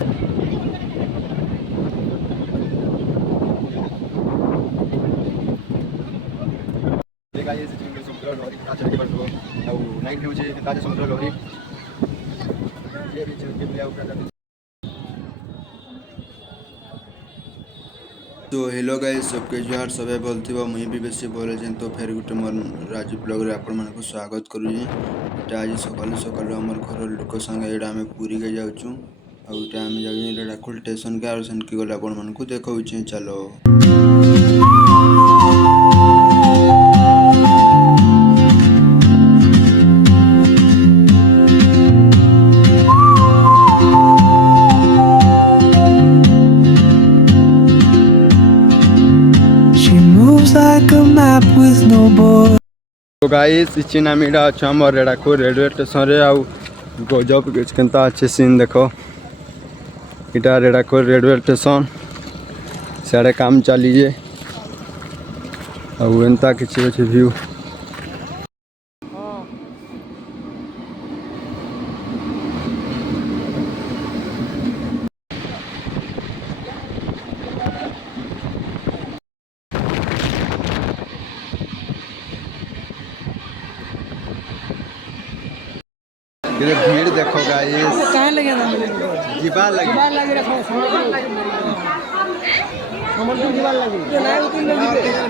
समुद्र लहरी नाच देखिए नाइट हूँ समुद्र लहरी तो हेलो गाइस सबके जुहार सबे बोलथिबो मुई भी बेसी बोले जेन तो फेर गुटे मोर राजू ब्लॉग रे आपण मानकु स्वागत करूजी। एटा आज सकालु सकालु हमर घर लोक संगे एडा हमें पुरी के जाउछु आ एटा हम जाउनी रेडाकुल स्टेशन के आर सन की गला आपण मानकु देखौछि चलो। Like a map with no border. तो गाइस इचिना मीडा अच्छा हमर रेडाकुल रेलवे स्टेशन रे आउ गजब केनता अच्छे सीन देखो इटा रेडाकुल रेलवे स्टेशन सारे काम चलीजे आउ एंता किछि अछि व्यू ये भीड़ देखो गाइस कहाँ लगे ना जीवाल लगे रखो समझ जीवाल लगे ना उतन लगे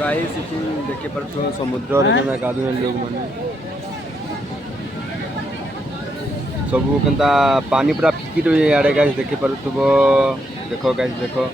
गाइस इचिन देखे पर तो समुद्र रे केना गाधुन लोग माने सब केनता पानी पूरा फिकी रही आड़े गाइस देखे पर देखो गाइस देखो